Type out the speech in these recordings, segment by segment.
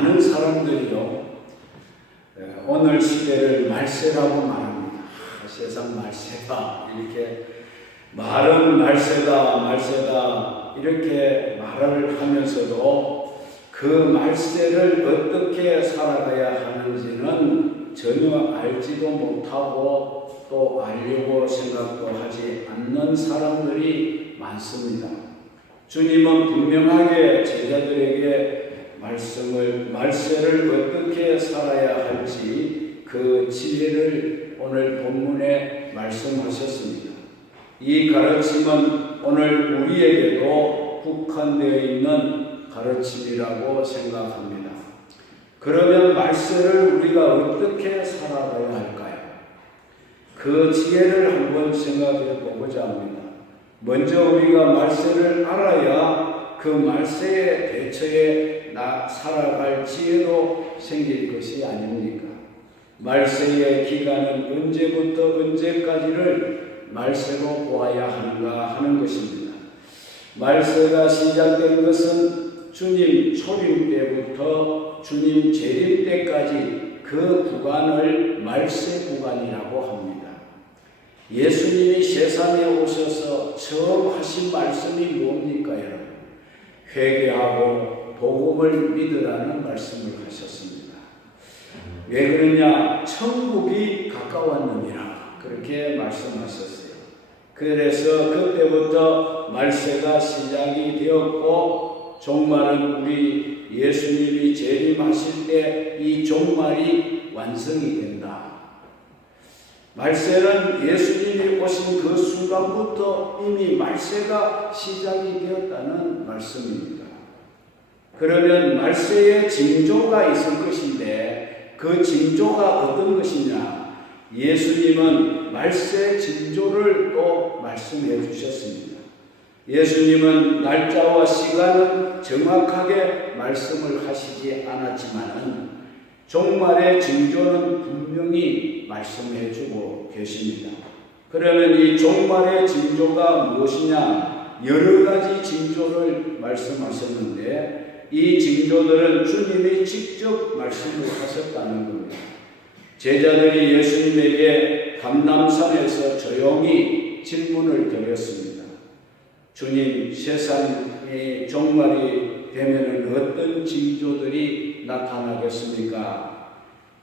많은 사람들이요, 오늘 시대를 말세라고 말합니다. 세상 말세다, 이렇게 말은 말세다 이렇게 말을 하면서도 그 말세를 어떻게 살아가야 하는지는 전혀 알지도 못하고 또 알려고 생각도 하지 않는 사람들이 많습니다. 주님은 분명하게 제자들에게 말세를 어떻게 살아야 할지 그 지혜를 오늘 본문에 말씀하셨습니다. 이 가르침은 오늘 우리에게도 국한되어 있는 가르침이라고 생각합니다. 그러면 말세를 우리가 어떻게 살아가야 할까요? 그 지혜를 한번 생각해 보고자 합니다. 먼저 우리가 말세를 알아야 그 말세의 대처에 살아갈 지혜도 생길 것이 아닙니까? 말세의 기간은 언제부터 언제까지를 말세로 보아야 하는가 하는 것입니다. 말세가 시작된 것은 주님 초림 때부터 주님 재림 때까지 그 구간을 말세 구간이라고 합니다. 예수님이 세상에 오셔서 처음 하신 말씀이 뭡니까, 여러분? 회개하고 복음을 믿으라는 말씀을 하셨습니다. 왜 그러냐? 천국이 가까웠느니라, 그렇게 말씀하셨어요. 그래서 그때부터 말세가 시작이 되었고, 종말은 우리 예수님이 재림하실 때 이 종말이 완성이 된다. 말세는 예수님이 오신 그 순간부터 이미 말세가 시작이 되었다는 말씀입니다. 그러면 말세의 징조가 있을 것인데 그 징조가 어떤 것이냐? 예수님은 말세 징조를 또 말씀해 주셨습니다. 예수님은 날짜와 시간은 정확하게 말씀을 하시지 않았지만은 종말의 징조는 분명히 말씀해 주고 계십니다. 그러면 이 종말의 징조가 무엇이냐? 여러 가지 징조를 말씀하셨는데 이 징조들은 주님이 직접 말씀을 하셨다는 겁니다. 제자들이 예수님에게 감람산에서 조용히 질문을 드렸습니다. 주님, 세상의 종말이 되면은 어떤 징조들이 나타나겠습니까?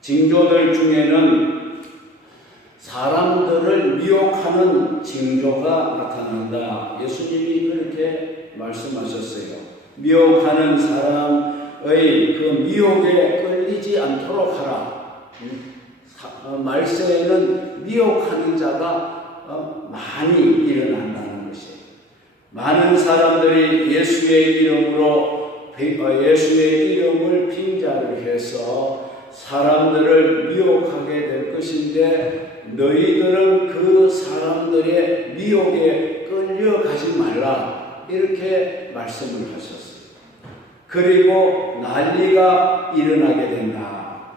징조들 중에는 사람들을 미혹하는 징조가 나타난다. 예수님이 그렇게 말씀하셨어요. 미혹하는 사람의 그 미혹에 끌리지 않도록 하라. 말세에는 미혹하는 자가 많이 일어난다는 것이에요. 많은 사람들이 예수의 이름을 빙자를 해서 사람들을 미혹하게 될 것인데 너희들은 그 사람들의 미혹에 끌려가지 말라, 이렇게 말씀을 하셨어요. 그리고 난리가 일어나게 된다.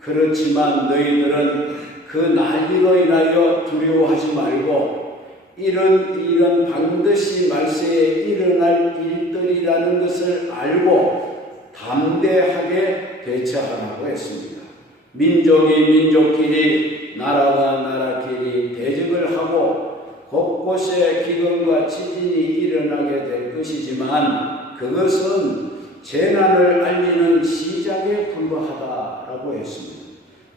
그렇지만 너희들은 그 난리로 인하여 두려워하지 말고 이런 반드시 말세에 일어날 일들이라는 것을 알고 담대하게 대처하라고 했습니다. 민족이 민족끼리, 나라가 나라끼리 대적을 하고 곳곳에 기근과 지진이 일어나게 될 것이지만 그것은 재난을 알리는 시작에 불과하다라고 했습니다.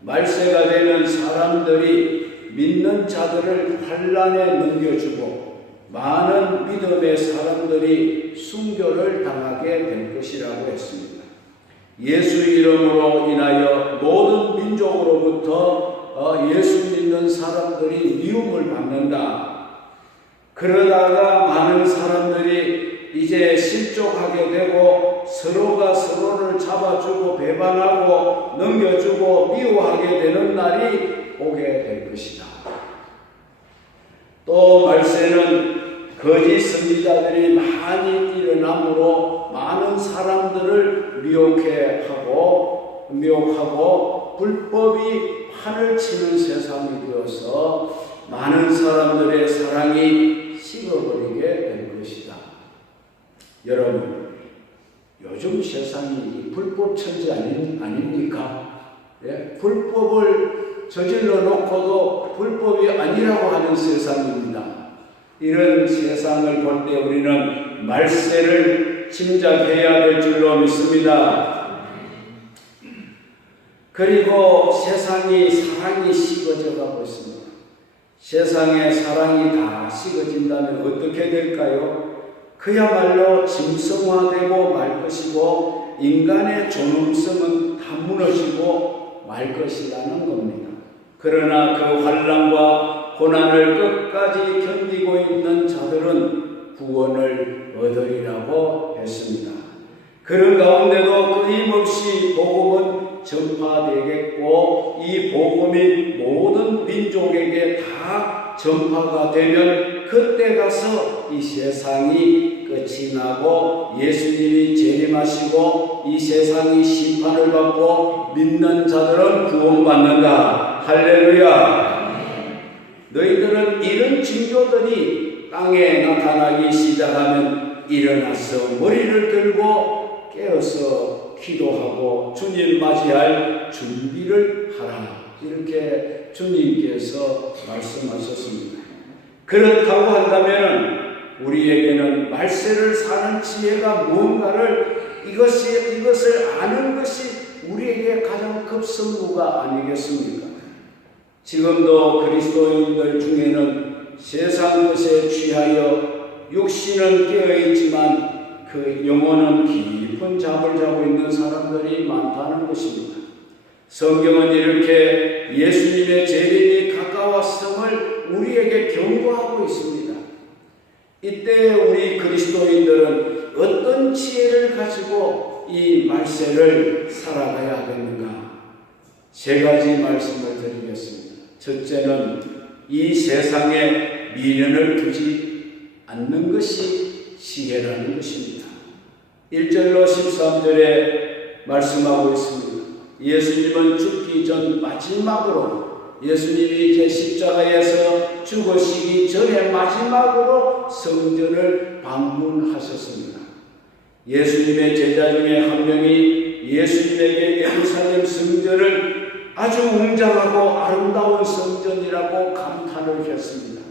말세가 되면 사람들이 믿는 자들을 환난에 넘겨주고 많은 믿음의 사람들이 순교를 당하게 될 것이라고 했습니다. 예수 이름으로 인하여 모든 민족으로부터 예수 믿는 사람들이 미움을 받는다. 그러다가 많은 사람들이 이제 실족하게 되고 서로가 서로를 잡아주고 배반하고 넘겨주고 미워하게 되는 날이 오게 될 것이다. 또 말세는 거짓 선지자들이 많이 일어나므로 많은 사람들을 미혹하고 불법이 판을 치는 세상이 되어서 많은 사람들의 사랑이 식어버리게 될 것이다. 여러분, 요즘 세상이 불법 천지 아닙니까? 예? 불법을 저질러 놓고도 불법이 아니라고 하는 세상입니다. 이런 세상을 볼 때 우리는 말세를 짐작해야 될 줄로 믿습니다. 그리고 세상이 사랑이 식어져 가고 있습니다. 세상에 사랑이 다 식어진다면 어떻게 될까요? 그야말로 짐승화되고 말 것이고 인간의 존엄성은 다 무너지고 말 것이라는 겁니다. 그러나 그 환난과 고난을 끝까지 견디고 있는 자들은 구원을 얻으리라고 했습니다. 그런 가운데도 끊임없이 복음은 전파되겠고 이 복음이 모든 민족에게 다 전파가 되면 그때 가서 이 세상이 끝이 나고 예수님이 재림하시고 이 세상이 심판을 받고 믿는 자들은 구원받는다. 할렐루야. 너희들은 이런 징조들이 땅에 나타나기 시작하면 일어나서 머리를 들고 깨어서 기도하고 주님 맞이할 준비를 하라. 이렇게 주님께서 말씀하셨습니다. 그렇다고 한다면 우리에게는 말세를 사는 지혜가 무언가를 이것을 아는 것이 우리에게 가장 급선무가 아니겠습니까? 지금도 그리스도인들 중에는 세상 것에 취하여 육신은 깨어있지만 그 영혼은 깊은 잠을 자고 있는 사람들이 많다는 것입니다. 성경은 이렇게 예수님의 재림이 가까웠음을 우리에게 경고하고 있습니다. 이때 우리 그리스도인들은 어떤 지혜를 가지고 이 말세를 살아가야 하겠는가? 세 가지 말씀을 드리겠습니다. 첫째는 이 세상에 미련을 두지 않는 것이 지혜라는 것입니다. 1절로 13절에 말씀하고 있습니다. 예수님은 죽기 전 마지막으로 예수님이 이제 십자가에서 죽으시기 전에 마지막으로 성전을 방문하셨습니다. 예수님의 제자 중에 한 명이 예수님에게 예루살렘 성전을 아주 웅장하고 아름다운 성전이라고 감탄을 했습니다.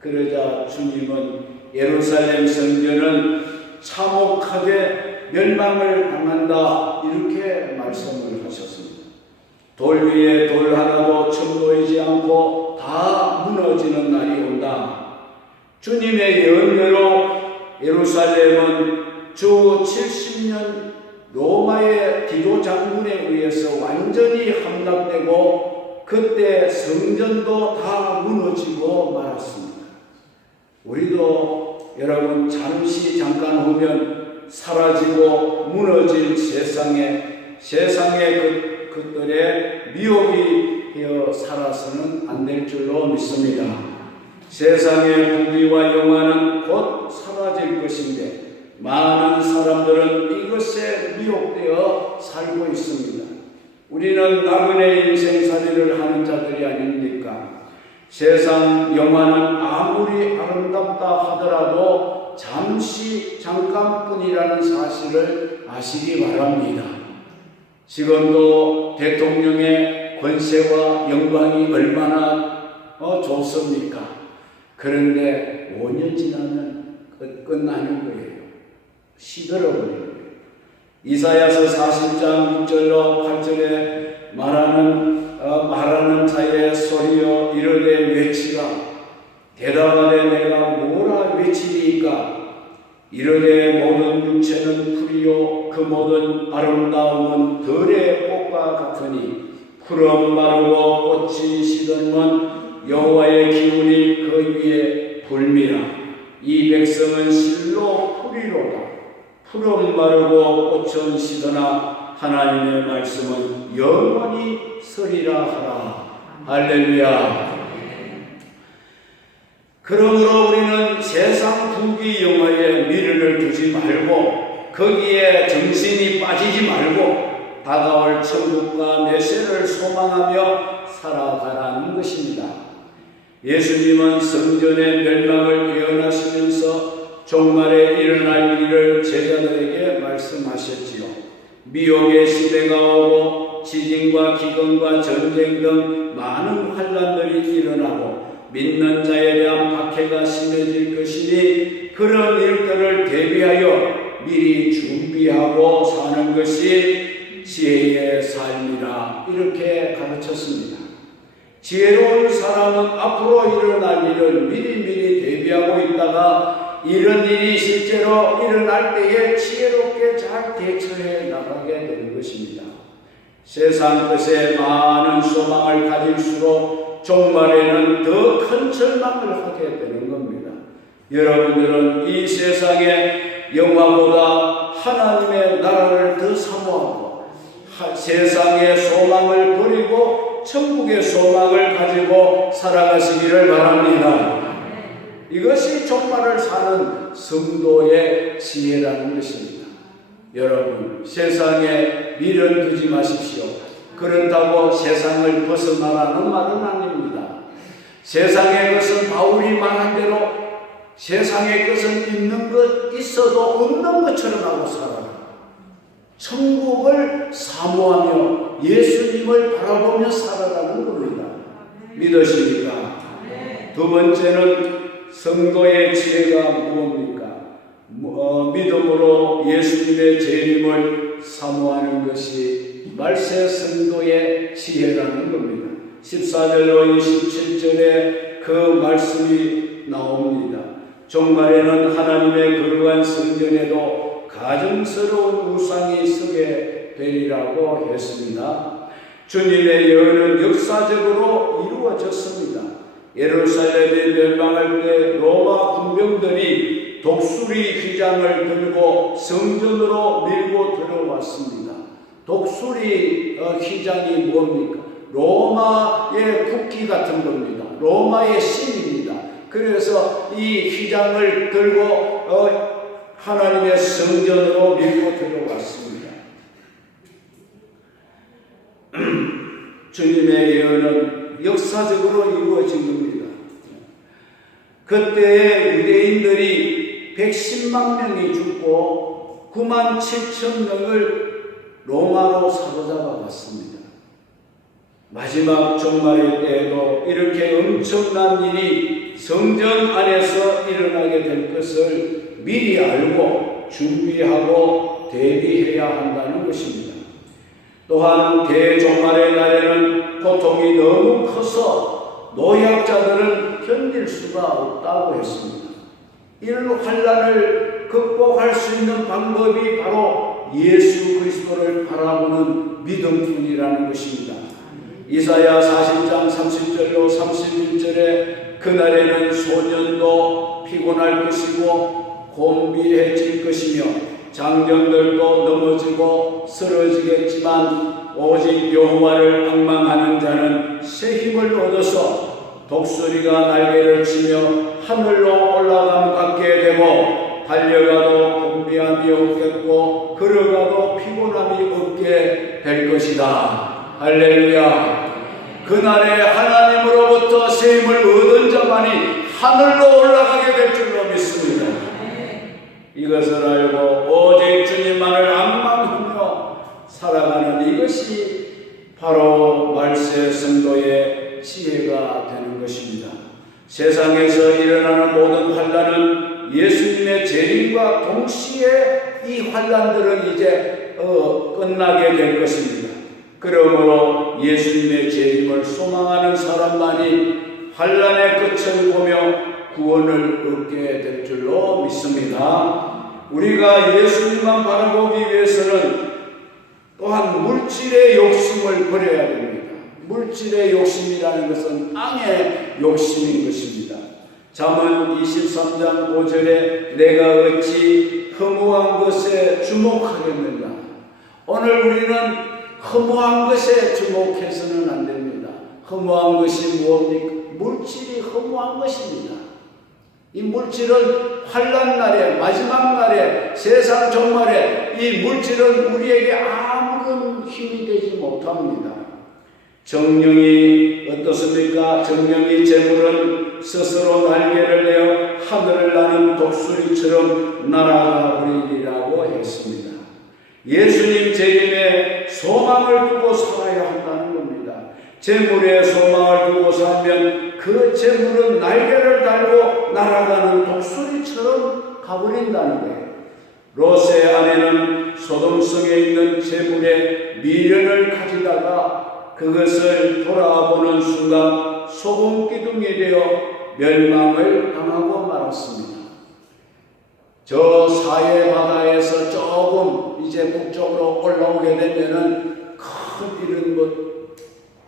그러자 주님은 예루살렘 성전은 참혹하게 멸망을 당한다 이렇게 말씀을 하셨습니다. 돌 위에 돌 하나도 첨보이지 않고 다 무너지는 날이 온다. 주님의 예언대로 예루살렘은 주 70년 로마의 디도 장군에 의해서 완전히 함락되고 그때 성전도 다 무너지고 말았습니다. 우리도 여러분 잠깐 후면 사라지고 무너질 세상에 그들의 미혹이 되어 살아서는 안 될 줄로 믿습니다. 세상의 부귀와 영화는 곧 사라질 것인데 많은 사람들은 이것에 미혹되어 살고 있습니다. 우리는 나그네 인생살이를 하는 자들이 아닙니까? 세상 영화는 아무리 아름답다 하더라도 잠깐뿐이라는 사실을 아시기 바랍니다. 지금도 대통령의 권세와 영광이 얼마나 좋습니까? 그런데 5년 지나면 끝나는 거예요. 시들어버리는 거예요. 이사야서 40장 6절로 8절에 말하는 자의 소리여 이르되 외치라. 대답하되 내가 뭐라 외치리이까? 이르되 모든 육체는 풀이요 그 모든 아름다움은 들의 꽃과 같으니 푸른 마르고 꽃이 시들면 여호와의 기운이 그 위에 불미라. 이 백성은 실로 풀이로다. 푸른 마르고 꽃은 시드나 하나님의 말씀은 영원히 서리라 하라. 할렐루야. 그러므로 우리는 세상 부귀 영화에 미련을 두지 말고 거기에 정신이 빠지지 말고 다가올 천국과 메시를 소망하며 살아가라는 것입니다. 예수님은 성전의 멸망을 예언하시면서 종말에 일어날 일을 제자들에게 말씀하셨지요. 미혹의 시대가 오고 지진과 기근과 전쟁 등 많은 환난들이 일어나고 믿는 자에 대한 박해가 심해질 것이니 그런 일들을 대비하여 미리 준비하고 사는 것이 지혜의 삶이라 이렇게 가르쳤습니다. 지혜로운 사람은 앞으로 일어날 일을 미리 대비하고 있다가 이런 일이 실제로 일어날 때에 지혜롭게 잘 대처해 나가게 되는 것입니다. 세상 것에 많은 소망을 가질수록 종말에는 더 큰 절망을 하게 되는 겁니다. 여러분들은 이 세상의 영화보다 하나님의 나라를 더 사모하고 세상의 소망을 버리고 천국의 소망을 가지고 살아가시기를 바랍니다. 이것이 종말을 사는 성도의 지혜라는 것입니다. 여러분, 세상에 미련 두지 마십시오. 그렇다고 세상을 벗어나라는 말은 아닙니다. 세상의 것은 바울이 말한 대로 세상의 것은 있는 것 있어도 없는 것처럼 하고 살아라. 천국을 사모하며 예수님을 바라보며 살아가는 겁니다. 믿으십니까? 두 번째는 성도의 지혜가 무엇입니까? 믿음으로 예수님의 재림을 사모하는 것이 말세 성도의 지혜라는 겁니다. 14절로 27절에 그 말씀이 나옵니다. 종말에는 하나님의 거룩한 성전에도 가증스러운 우상이 서게 되리라고 했습니다. 주님의 예언은 역사적으로 이루어졌습니다. 예루살렘이 멸망할 때 로마 군병들이 독수리 휘장을 들고 성전으로 밀고 들어왔습니다. 독수리 휘장이 뭡니까? 로마의 국기 같은 겁니다. 로마의 신입니다. 그래서 이 휘장을 들고 하나님의 성전으로 밀고 들어왔습니다. 주님의 예언은 역사적으로 이루어진 겁니다. 그때의 유대인들이 110만 명이 죽고 9만 7천 명을 로마로 사로잡아 갔습니다. 마지막 종말의 때에도 이렇게 엄청난 일이 성전 안에서 일어나게 될 것을 미리 알고 준비하고 대비해야 한다는 것입니다. 또한 대종말의 날에는 고통이 너무 커서 노약자들은 견딜 수가 없다고 했습니다. 이 환난을 극복할 수 있는 방법이 바로 예수 그리스도를 바라보는 믿음뿐이라는 것입니다. 이사야 40장 30절로 31절에 그날에는 소년도 피곤할 것이고 곤비해질 것이며 장정들도 넘어지고 쓰러지겠지만 오직 여호와를 앙망하는 자는 새 힘을 얻어서 독수리가 날개를 치며 하늘로 올라감 갖게 되고 달려가도 곤비함이 없겠고 걸어가도 피곤함이 없게 될 것이다. 할렐루야. 그날에 하나님으로부터 새 힘을 얻은 자만이 하늘로 올라가게 될 줄로 믿습니다. 이것을 알고 오직 주님만을 앙망하며 살아가는 이것이 바로 말세 성도의 지혜가 되는 것입니다. 세상에서 일어나는 모든 환난은 예수님의 재림과 동시에 이 환난들은 이제 끝나게 될 것입니다. 그러므로 예수님의 재림을 소망하는 사람만이 환난의 끝을 보며 구원을 얻게 될 줄로 믿습니다. 우리가 예수님만 바라보기 위해서는 또한 물질의 욕심을 버려야 됩니다. 물질의 욕심이라는 것은 땅의 욕심인 것입니다. 잠언 23장 5절에 내가 어찌 허무한 것에 주목하겠는가. 오늘 우리는 허무한 것에 주목해서는 안 됩니다. 허무한 것이 무엇입니까? 물질이 허무한 것입니다. 이 물질은 환난 날에, 마지막 날에, 세상 종말에 이 물질은 우리에게 아무런 힘이 되지 못합니다. 정령이 어떻습니까? 정령이 재물은 스스로 날개를 내어 하늘을 나는 독수리처럼 날아가 버리리라고 했습니다. 예수님 재림에 소망을 두고 살아야 한다는 겁니다. 재물에 소망을 두고 살면 그 재물은 날개를 달고 날아가는 독수리처럼 가버린다는 거예요. 롯의 아내는 소돔성에 있는 재물에 미련을 가지다가 그것을 돌아보는 순간 소금 기둥이 되어 멸망을 당하고 말았습니다. 저 사해 바다에서 조금 이제 북쪽으로 올라오게 되면은 큰 이런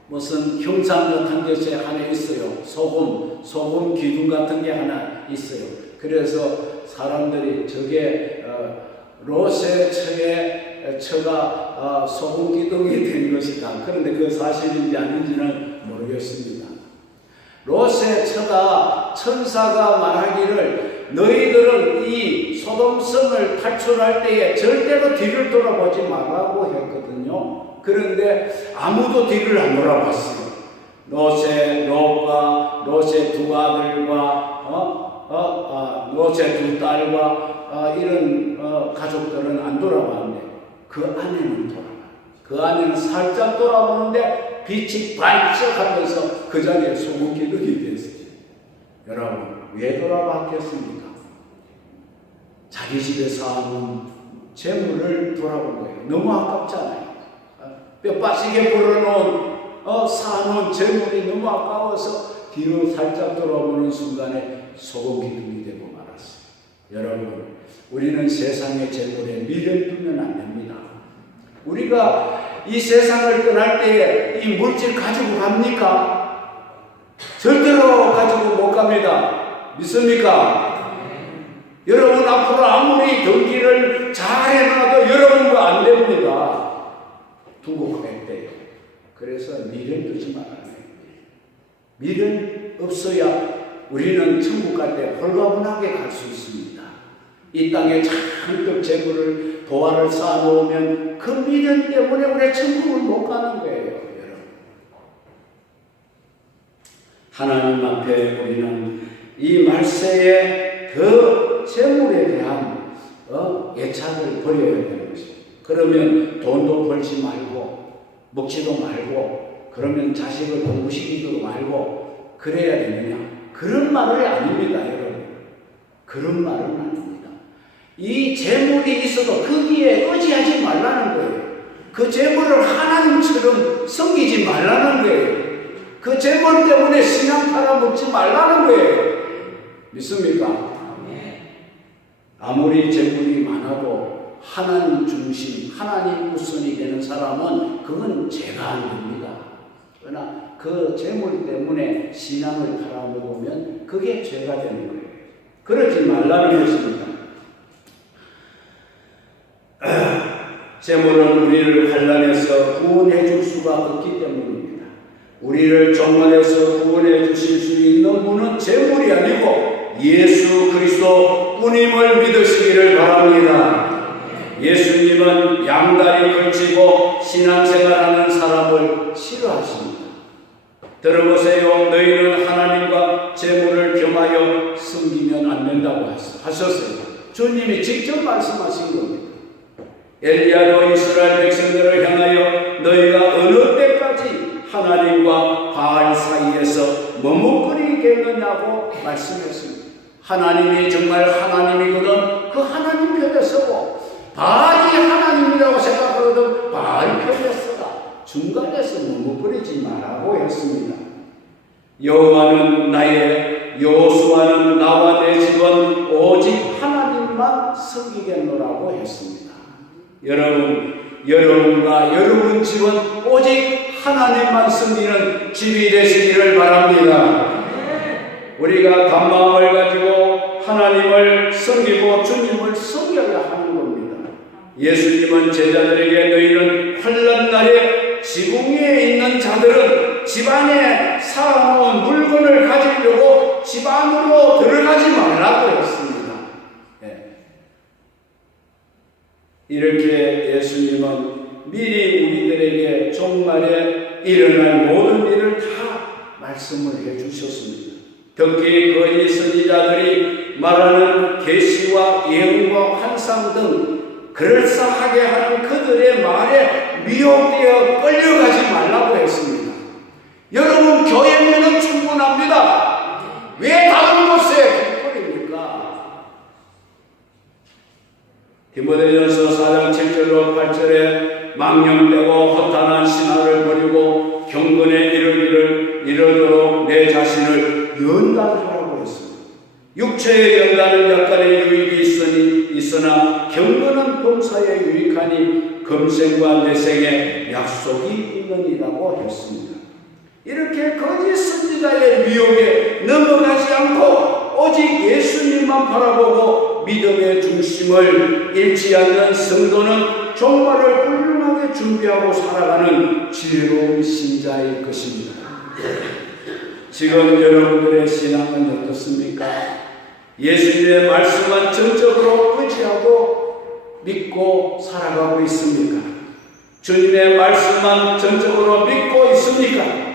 무슨 형상 같은 것이 하나 있어요. 소금 기둥 같은 게 하나 있어요. 그래서 사람들이 저게 롯의 처가 소금 기둥이 된 것이다. 그런데 그 사실인지 아닌지는 모르겠습니다. 롯의 처가 천사가 말하기를 너희들은 이 소돔성을 탈출할 때에 절대로 뒤를 돌아보지 말라고 했거든요. 그런데 아무도 뒤를 안 돌아봤어요. 롯과 롯의 두 아들과 롯의 두 딸과 이런 가족들은 안 돌아봤는데 그 아내는 돌아봐요. 그 아내는 살짝 돌아보는데 빛이 반짝하면서 그 자리에 소금 기둥이 됐어요. 여러분, 왜 돌아봤겠습니까? 자기 집에 사는 재물을 돌아본 거예요. 너무 아깝잖아요. 뼈 빠지게 불어놓은 사놓은 재물이 너무 아까워서 뒤로 살짝 돌아보는 순간에 소금 기둥이 되고 말았어요. 여러분, 우리는 세상의 재물에 미련 두면 안 됩니다. 우리가 이 세상을 떠날 때에 이 물질 가지고 갑니까? 절대로 가지고 못 갑니다. 믿습니까? 여러분 앞으로 아무리 경기를 잘 해놔도 여러분과 안 됩니다. 두고 갈 때요. 그래서 미련 두지 말아요. 미련 없어야 우리는 천국 갈 때 홀가분하게 갈 수 있습니다. 이 땅에 잔뜩 재물을 도화를 쌓아놓으면 그 미련 때문에 우리 천국을 못 가는 거예요. 여러분. 하나님 앞에 우리는 이 말세에 그 재물에 대한 애착을 버려야 되는 것입니다. 그러면 돈도 벌지 말고 먹지도 말고 그러면 자식을 공부시키지도 말고 그래야 되느냐? 그런 말은 아닙니다. 여러분. 그런 말은 아닙니다. 이 재물이 있어도 거기에 의지하지 말라는 거예요. 그 재물을 하나님처럼 섬기지 말라는 거예요. 그 재물 때문에 신앙 팔아먹지 말라는 거예요. 믿습니까? 아무리 재물이 많아도 하나님 중심, 하나님 우선이 되는 사람은 그건 죄가 아닙니다. 그러나 그 재물 때문에 신앙을 팔아먹으면 그게 죄가 되는 거예요. 그러지 말라는 것입니다. 재물은 우리를 환난에서 구원해 줄 수가 없기 때문입니다. 우리를 종말에서 구원해 주실 수 있는 분은 재물이 아니고 예수 그리스도 뿐임을 믿으시기를 바랍니다. 예수님은 양다리 걸치고 신앙생활하는 사람을 싫어하십니다. 들어보세요. 너희는 하나님과 재물을 겸하여 섬기면 안 된다고 하셨어요. 주님이 직접 말씀하신 겁니다. 엘리야도 이스라엘 백성들을 향하여 너희가 어느 때까지 하나님과 바알 사이에서 머뭇거리겠느냐고 말씀했습니다. 하나님이 정말 하나님이거든 그 하나님 편에 서고 바알이 하나님이라고 생각하거든 바알 편에 서라. 중간에서 머뭇거리지 말라고 했습니다. 여호와는 나의 여호수아는 나와 내 집은 오직 하나님만 섬기겠노라고 했습니다. 여러분과 여러분 집은 오직 하나님만 섬기는 집이 되시기를 바랍니다. 우리가 단마음을 가지고 하나님을 섬기고 주님을 섬겨야 하는 겁니다. 예수님은 제자들에게 너희는 환난 날에 지붕 위에 있는 자들은 집안에 쌓아놓은 물건을 가지려고 집 안으로 들어가지 말라고 했습니다. 이렇게 예수님은 미리 우리들에게 종말에 일어날 모든 일을 다 말씀을 해주셨습니다. 특히 거짓 선지자들이 말하는 계시와 예언과 환상 등 그럴싸하게 하는 그들의 말에 미혹되어 끌려가지 말라고 했습니다. 여러분, 교회면은 충분합니다. 왜 다른 곳에 깃털입니까? 디모데전서 4장 7절로 8절에 망령되고 허탄한 신화를 버리고 경건에 이르도록 내 자신을 연단하라고 했습니다. 육체의 연단은 약간의 유익이 있으나 경건은 범사에 유익하니 금생과 내생에 약속이 있느니라고 했습니다. 이렇게 거짓 선지자의 미혹에 넘어가지 않고 오직 예수님만 바라보고 믿음의 중심을 잃지 않는 성도는 종말을 훌륭하게 준비하고 살아가는 지혜로운 신자일 것입니다. 지금 여러분들의 신앙은 어떻습니까? 예수님의 말씀만 전적으로 의지하고 믿고 살아가고 있습니까? 주님의 말씀만 전적으로 믿고 있습니까?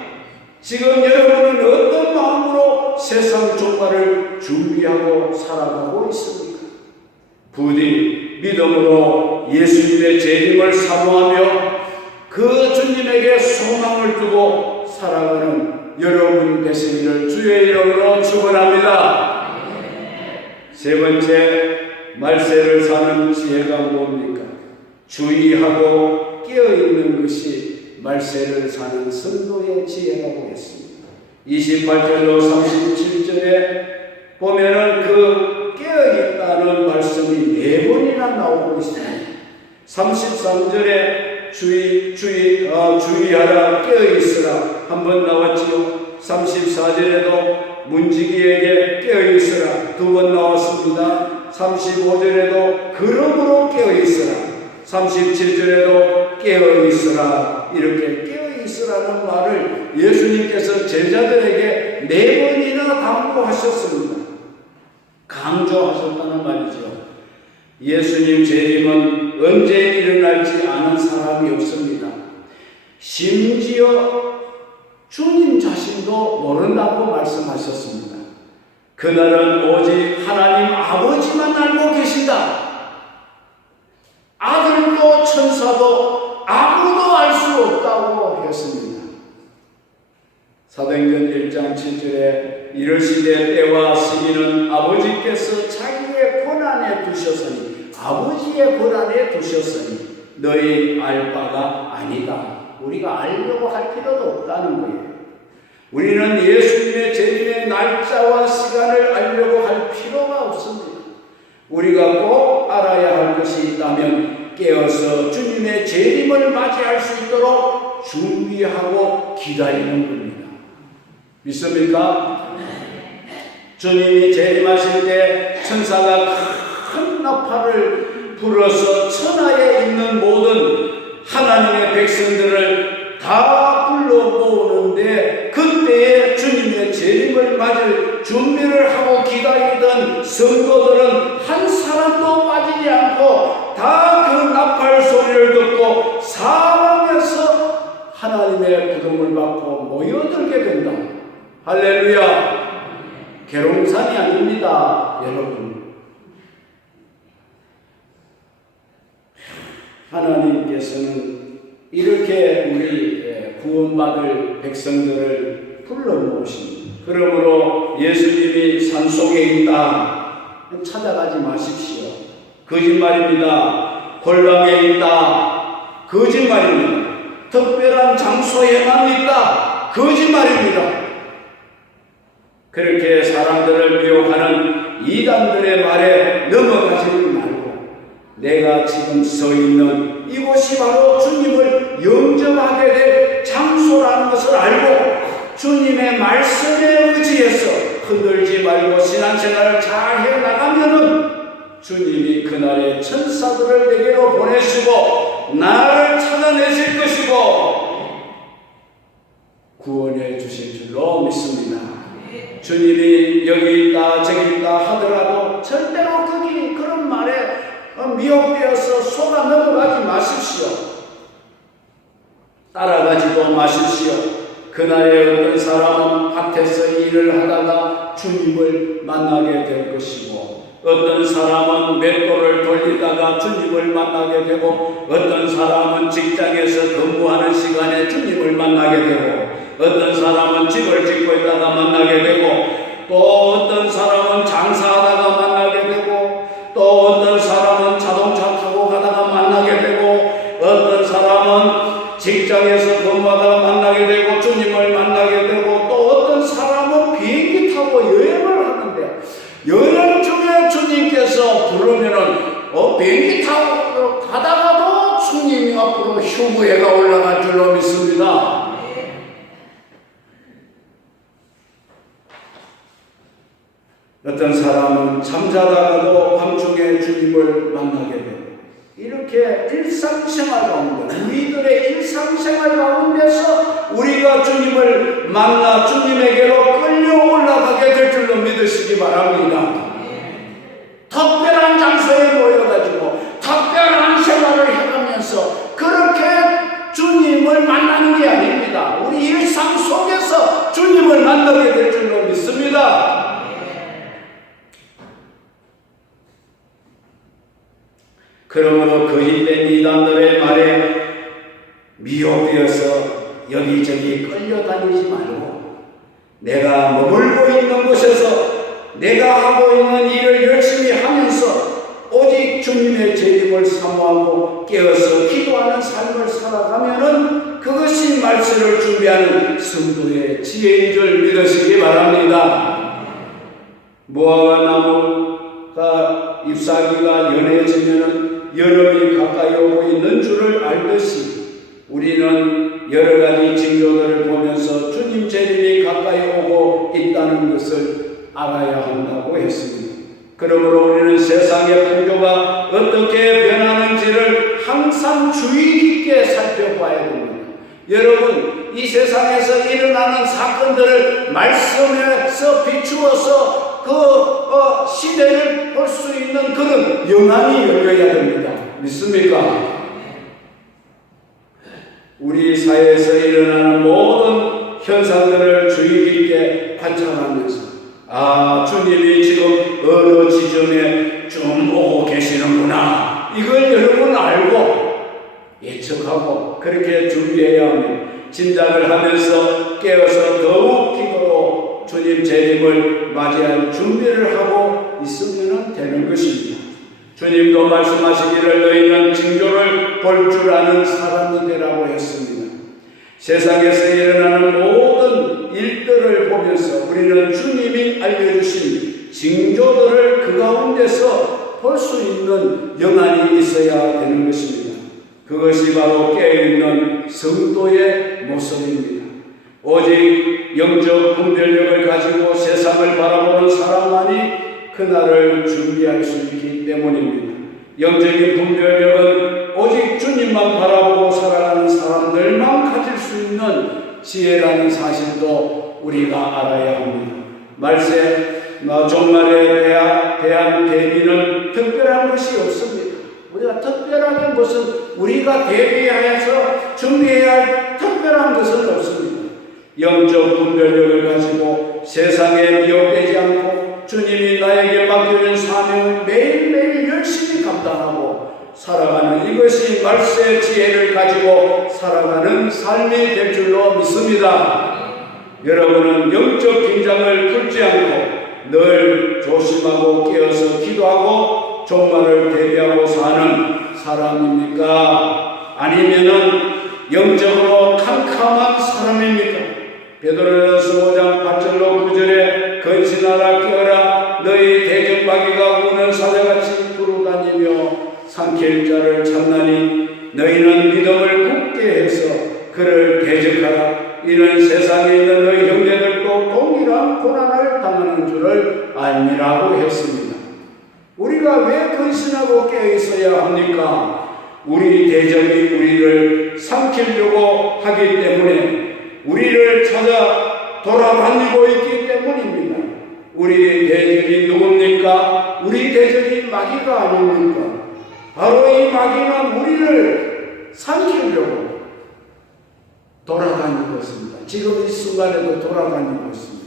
지금 여러분은 어떤 마음으로 세상 종말을 준비하고 살아가고 있습니까? 부디 믿음으로 예수님의 재림을 사모하며 그 주님에게 소망을 두고 살아가는 여러분 되시기를 주의 이름으로 축원합니다. 세 번째, 말세를 사는 지혜가 뭡니까? 주의하고 깨어있는 것이 말세를 사는 성도의 지혜라고 했습니다. 28절로 37절에 보면은 그 깨어있다는 말씀이 4번이나 나오고 있습니다. 33절에 주의하라, 깨어있으라 한 번 나왔지요. 34절에도 문지기에게 깨어있으라 2번 나왔습니다. 35절에도 그러므로 깨어있으라, 37절에도 깨어있으라, 이렇게 깨어있으라는 말을 예수님께서 제자들에게 4번이나 당부하셨습니다. 강조하셨다는 말이죠. 예수님 재림은 언제 일어날지 아는 사람이 없습니다. 심지어 주님 자신도 모른다고 말씀하셨습니다. 그날은 오직 하나님 아버지만 알고 계신다. 아들도 천사도 아무도 알 수 없다고 했습니다. 사도행전 1장 7절에 이르시되 때와 시기는 아버지께서 자기의 권한에 두셨으니, 아버지의 권한에 두셨으니 너희 알 바가 아니다. 우리가 알려고 할 필요도 없다는 거예요. 우리는 예수님의 재림의 날짜와 시간을 알려고 할 필요가 없습니다. 우리가 꼭 알아야 할 것이 있다면 깨어서 주님의 재림을 맞이할 수 있도록 준비하고 기다리는 겁니다. 믿습니까? 주님이 재림하실 때 천사가 큰 나팔을 불어서 천하에 있는 모든 하나님의 백성들을 다 불러 모으는데, 그때에 주님의 재림을 맞을 준비를 하고 기다리던 성도들은 한 사람도 빠지지 않고 다 그 나팔 소리를 듣고 사방에서 하나님의 부름을 받고 모여들게 된다. 할렐루야. 계룡산이 아닙니다, 여러분. 하나님께서는 이렇게 우리 구원받을 백성들을 불러 모으십니다. 그러므로 예수님이 산속에 있다, 찾아가지 마십시오. 거짓말입니다. 골방에 있다, 거짓말입니다. 특별한 장소에만 있다, 거짓말입니다. 그렇게 사람들을 미혹하는 이단들의 말에 넘어가지 말고, 내가 지금 서 있는 이곳이 바로 주님을 영접하게 될 장소라는 것을 알고 주님의 말씀에 의지해서 흔들지 말고 신앙생활을 잘 해나가면은 주님이 그날의 천사들을 내게로 보내시고 나를 찾아내실 것이고 구원해 주실 줄로 믿습니다. 주님이 여기 있다 저기 있다 하더라도 절대로 그런 말에 미혹되어서 속아 넘어가지 마십시오. 따라가지도 마십시오. 그날에 어떤 사람은 밭에서 일을 하다가 주님을 만나게 될 것이고, 어떤 사람은 맷돌을 돌리다가 주님을 만나게 되고, 어떤 사람은 직장에서 근무하는 시간에 주님을 만나게 되고, 어떤 사람은 집을 짓고 있다가 만나게 되고, 또 어떤 사람은 장사하다가 만나게 되고, 또 어떤 사람은 자동차 타고 가다가 만나게 되고, 어떤 사람은 직장에서 근무하다가 만나게 되고 주님을 만나게 되고, 또 어떤 사람은 비행기 타고 여행을 하는데 여행 중에 주님께서 부르면은 비행기 타고 가다가도 주님이 앞으로 휴무회가 올라갈 줄로 믿습니다. 어떤 사람은 잠자다가도 밤중에 주님을 만나게 되고, 이렇게 일상생활 가운데, 우리들의 일상생활 가운데서 우리가 주님을 만나 주님에게로 끌려 올라가게 될 줄로 믿으시기 바랍니다. 특별한 장소에 모여가지고 특별한 생활을 해가면서 그렇게 주님을 만나는 게 아닙니다. 우리 일상 속에서 주님을 만나게 될 줄로 믿습니다. 그러므로 거짓된 이단들의 말에 미혹되어서 여기저기 끌려다니지 말고, 내가 머물고 있는 곳에서 내가 하고 있는 일을 열심히 하면서 오직 주님의 재림을 사모하고 깨어서 기도하는 삶을 살아가면은 그것이 말씀을 준비하는 성도의 지혜인 줄 믿으시기 바랍니다. 무화과 나무가 잎사귀가 연해지면은 여름이 가까이 오고 있는 줄을 알듯이, 우리는 여러 가지 징조들을 보면서 주님 재림이 가까이 오고 있다는 것을 알아야 한다고 했습니다. 그러므로 우리는 세상의 풍조가 어떻게 변하는지를 항상 주의 깊게 살펴봐야 됩니다. 여러분, 이 세상에서 일어나는 사건들을 말씀에서 비추어서 시대를 볼 수 있는 그런 영안이 열려야 됩니다. 믿습니까? 우리 사회에서 일어나는 모든 현상들을 주의 깊게 관찰하면서, 주님이 지금 어느 지점에 좀 오고 계시는구나, 이걸 여러분 알고 예측하고 그렇게 준비해야 합니다. 짐작을 하면서 깨어서 더욱 기도로 주님 재림을 맞이할 준비를 하고 있으면 되는 것입니다. 주님도 말씀하시기를 너희는 징조를 볼 줄 아는 사람이 되라고 했습니다. 세상에서 일어나는 모든 일들을 보면서 우리는 주님이 알려주신 징조들을 그 가운데서 볼 수 있는 영안이 있어야 되는 것입니다. 그것이 바로 깨어있는 성도의 모습입니다. 오직 영적 분별력을 가지고 세상을 바라보는 사람만이 그날을 준비할 수 있기 때문입니다. 영적인 분별력은 오직 주님만 바라보고 살아가는 사람들만 가질 수 있는 지혜라는 사실도 우리가 알아야 합니다. 말세 종말에 대한 대비는 특별한 것이 없습니다. 우리가 특별하게 무슨 우리가 대비하여서 준비해야 할 특별한 것은 없습니다. 영적 분별력을 가지고 세상에 미혹되지 않고 주님이 나에게 맡겨준 사명을 매일매일 열심히 감당하고 살아가는, 이것이 말세의 지혜를 가지고 살아가는 삶이 될 줄로 믿습니다. 여러분은 영적 긴장을 풀지 않고 늘 조심하고 깨어서 기도하고 종말을 대비하고 사는 사람입니까? 아니면은 영적으로 캄캄한 사람입니까? 베드로전서 5장 8절로 9절에 근신하라 깨어라 너희 대적마귀가 우는 사자같이 두루다니며 삼킬 자를 찾나니 너희는 믿음을 굳게 해서 그를 대적하라. 이는 세상에 있는 너희 형제들도 동일한 고난을 당하는 줄을 알미라고 했습니다. 우리가 왜 근신하고 깨어 있어야 합니까? 우리 대적이 우리를 삼키려고 하기 때문에, 우리를 찾아 돌아다니고 있기 때문입니다. 우리 대적이 누굽니까? 우리 대적이 마귀가 아닙니까? 바로 이 마귀는 우리를 삼키려고, 돌아다니고 있습니다. 지금 이 순간에도 돌아다니고 있습니다.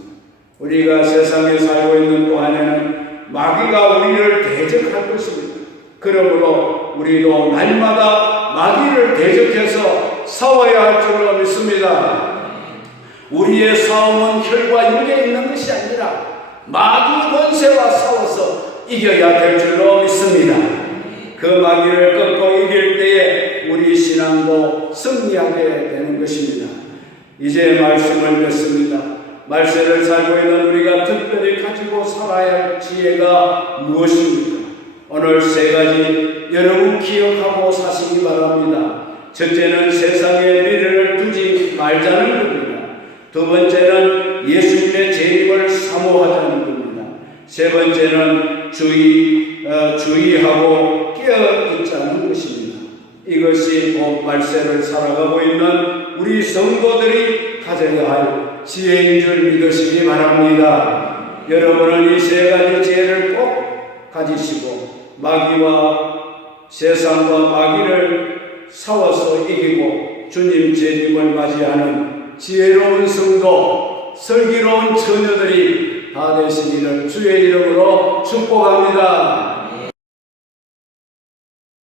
우리가 세상에 살고 있는 동안에는 마귀가 우리를 대적할 것입니다. 그러므로 우리도 날마다 마귀를 대적해서 싸워야 할 줄로 믿습니다. 우리의 싸움은 혈과 육에 있는 것이 아니라 마귀 권세와 싸워서 이겨야 될 줄로 믿습니다. 그 마귀를 꺾고 이길 때에 우리 신앙도 승리하게 되는 것입니다. 이제 말씀을 맺습니다. 말세를 살고 있는 우리가 특별히 가지고 살아야 할 지혜가 무엇입니까? 오늘 세 가지 여러분 기억하고 사시기 바랍니다. 첫째는 세상에 미래를 두지 말자는 겁니다. 두 번째는 예수님의 재림을 사모하자는 겁니다. 세 번째는 주의하고 깨어있자는 것입니다. 이것이 곧 말세를 살아가고 있는 우리 성도들이 가져야 할 지혜인 줄 믿으시기 바랍니다. 여러분은 이 세 가지 지혜를 꼭 가지시고 마귀와 세상과 마귀를 싸워서 이기고 주님 재림을 맞이하는 지혜로운 성도, 슬기로운 처녀들이 다 되시기를 주의 이름으로 축복합니다.